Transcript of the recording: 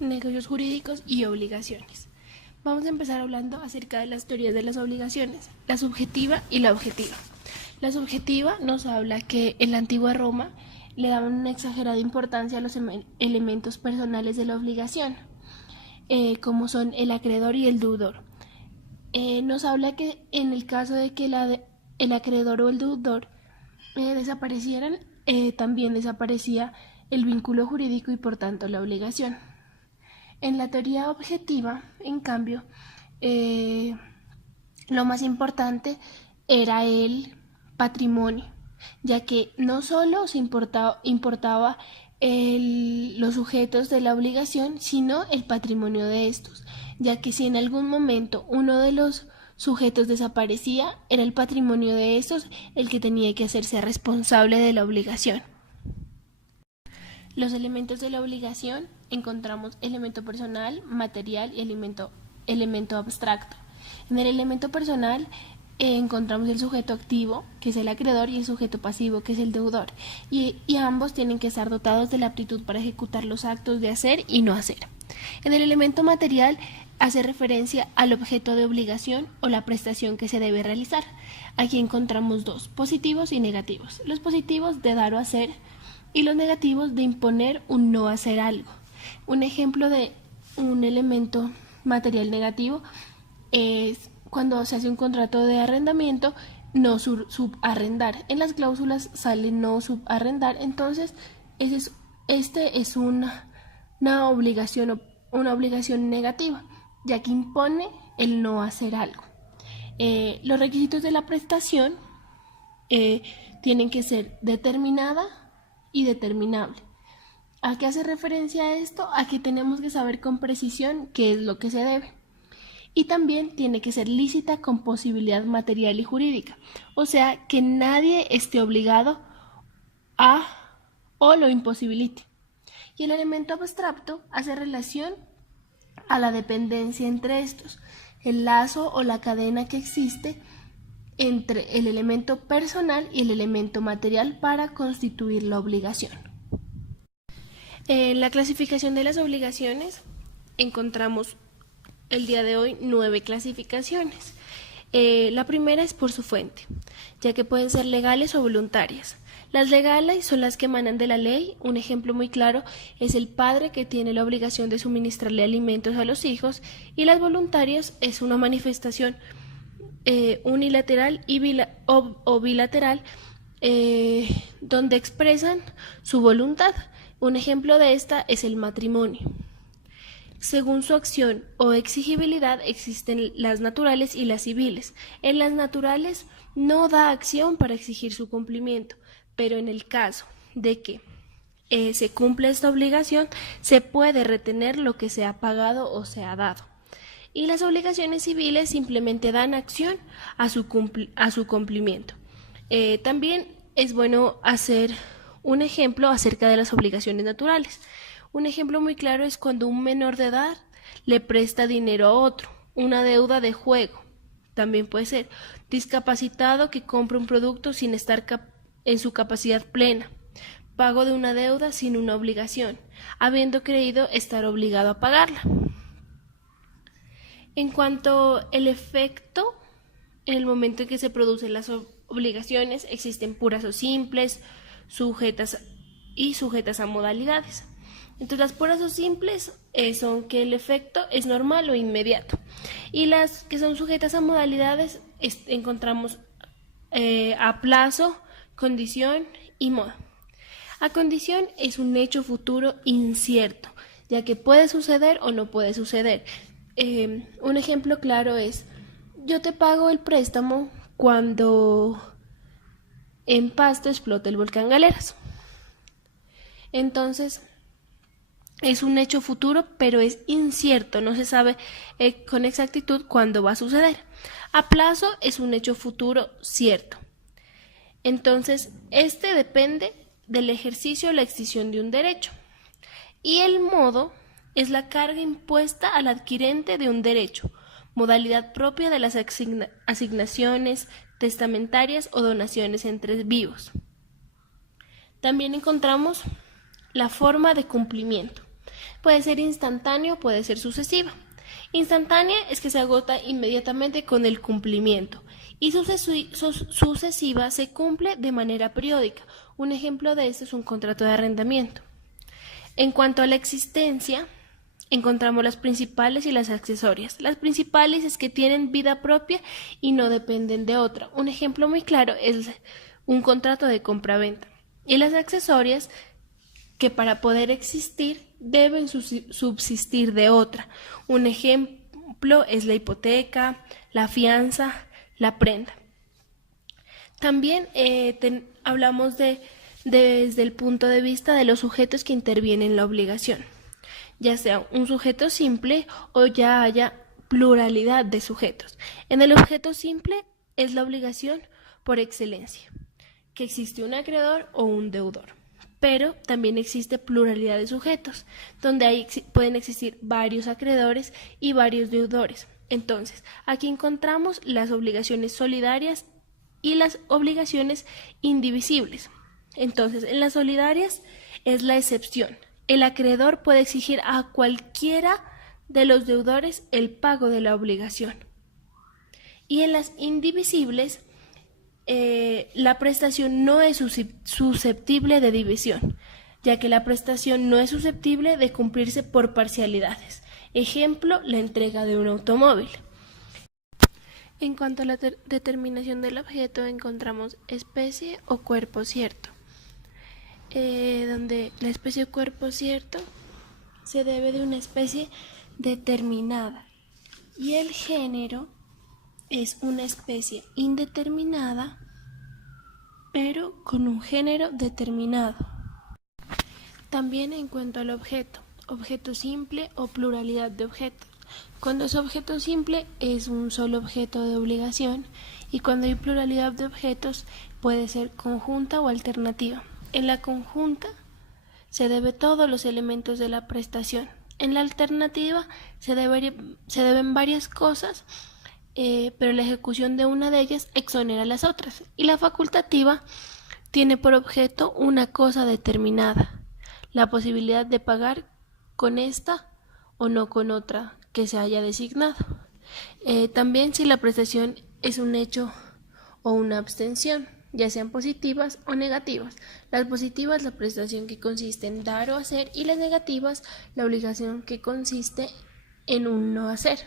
negocios jurídicos y obligaciones. Vamos a empezar hablando acerca de las teorías de las obligaciones, la subjetiva y la objetiva. La subjetiva nos habla que en la antigua Roma le daban una exagerada importancia a los elementos personales de la obligación, como son el acreedor y el deudor. Nos habla que en el caso de que el acreedor o el deudor desaparecieran, también desaparecía el vínculo jurídico y por tanto la obligación. En la teoría objetiva, en cambio, lo más importante era el patrimonio, ya que no solo se importaba los sujetos de la obligación, sino el patrimonio de estos, ya que si en algún momento uno de los sujetos desaparecía, era el patrimonio de estos el que tenía que hacerse responsable de la obligación. Los elementos de la obligación encontramos elemento personal, material y elemento abstracto. En el elemento personal encontramos el sujeto activo, que es el acreedor, y el sujeto pasivo, que es el deudor, y ambos tienen que estar dotados de la aptitud para ejecutar los actos de hacer y no hacer. En el elemento material hace referencia al objeto de obligación o la prestación que se debe realizar. Aquí encontramos dos, positivos y negativos. Los positivos de dar o hacer y los negativos de imponer un no hacer algo. Un ejemplo de un elemento material negativo es cuando se hace un contrato de arrendamiento, no subarrendar. En las cláusulas sale no subarrendar, entonces este es una obligación negativa, ya que impone el no hacer algo. Los requisitos de la prestación tienen que ser determinada y determinable. ¿A qué hace referencia esto? A que tenemos que saber con precisión qué es lo que se debe. Y también tiene que ser lícita con posibilidad material y jurídica, o sea, que nadie esté obligado a o lo imposibilite. Y el elemento abstracto hace relación a la dependencia entre estos, el lazo o la cadena que existe entre el elemento personal y el elemento material para constituir la obligación. En la clasificación de las obligaciones encontramos el día de hoy 9 clasificaciones. La primera es por su fuente, ya que pueden ser legales o voluntarias. Las legales son las que emanan de la ley. Un ejemplo muy claro es el padre que tiene la obligación de suministrarle alimentos a los hijos, y las voluntarias es una manifestación unilateral o bilateral donde expresan su voluntad. Un ejemplo de esta es el matrimonio. Según su acción o exigibilidad existen las naturales y las civiles. En las naturales no da acción para exigir su cumplimiento, pero en el caso de que se cumpla esta obligación, se puede retener lo que se ha pagado o se ha dado. Y las obligaciones civiles simplemente dan acción a su cumplimiento. También es bueno hacer un ejemplo acerca de las obligaciones naturales. Un ejemplo muy claro es cuando un menor de edad le presta dinero a otro, una deuda de juego. También puede ser discapacitado que compra un producto sin estar en su capacidad plena, pago de una deuda sin una obligación, habiendo creído estar obligado a pagarla. En cuanto al efecto, en el momento en que se producen las obligaciones, existen puras o simples, sujetas a modalidades. Entonces, las puras o simples son que el efecto es normal o inmediato, y las que son sujetas a modalidades encontramos a plazo, condición y modo. A condición es un hecho futuro incierto, ya que puede suceder o no puede suceder. Un ejemplo claro es: yo te pago el préstamo cuando en Pasto explote el volcán Galeras. Entonces, es un hecho futuro, pero es incierto, no se sabe con exactitud cuándo va a suceder. A plazo es un hecho futuro cierto. Entonces, este depende del ejercicio o la extinción de un derecho. Y el modo es la carga impuesta al adquirente de un derecho, modalidad propia de las asignaciones testamentarias o donaciones entre vivos. También encontramos la forma de cumplimiento. Puede ser instantáneo, puede ser sucesiva. Instantánea es que se agota inmediatamente con el cumplimiento y sucesiva se cumple de manera periódica. Un ejemplo de esto es un contrato de arrendamiento. En cuanto a la existencia, encontramos las principales y las accesorias. Las principales es que tienen vida propia y no dependen de otra. Un ejemplo muy claro es un contrato de compra-venta. Y las accesorias que para poder existir deben subsistir de otra. Un ejemplo es la hipoteca, la fianza, la prenda. También hablamos desde el punto de vista de los sujetos que intervienen en la obligación, ya sea un sujeto simple o ya haya pluralidad de sujetos. En el objeto simple es la obligación por excelencia, que existe un acreedor o un deudor. Pero también existe pluralidad de sujetos, donde pueden existir varios acreedores y varios deudores. Entonces, aquí encontramos las obligaciones solidarias y las obligaciones indivisibles. Entonces, en las solidarias es la excepción. El acreedor puede exigir a cualquiera de los deudores el pago de la obligación. Y en las indivisibles, la prestación no es susceptible de división, ya que la prestación no es susceptible de cumplirse por parcialidades. Ejemplo, la entrega de un automóvil. En cuanto a la determinación del objeto, encontramos especie o cuerpo cierto, donde la especie o cuerpo cierto se debe de una especie determinada y el género es una especie indeterminada, pero con un género determinado. También en cuanto al objeto simple o pluralidad de objetos. Cuando es objeto simple es un solo objeto de obligación y cuando hay pluralidad de objetos puede ser conjunta o alternativa. En la conjunta se debe todos los elementos de la prestación. En la alternativa se deben varias cosas, pero la ejecución de una de ellas exonera a las otras. Y la facultativa tiene por objeto una cosa determinada, la posibilidad de pagar con esta o no con otra que se haya designado. También si la prestación es un hecho o una abstención, ya sean positivas o negativas. Las positivas, la prestación que consiste en dar o hacer, y las negativas, la obligación que consiste en un no hacer.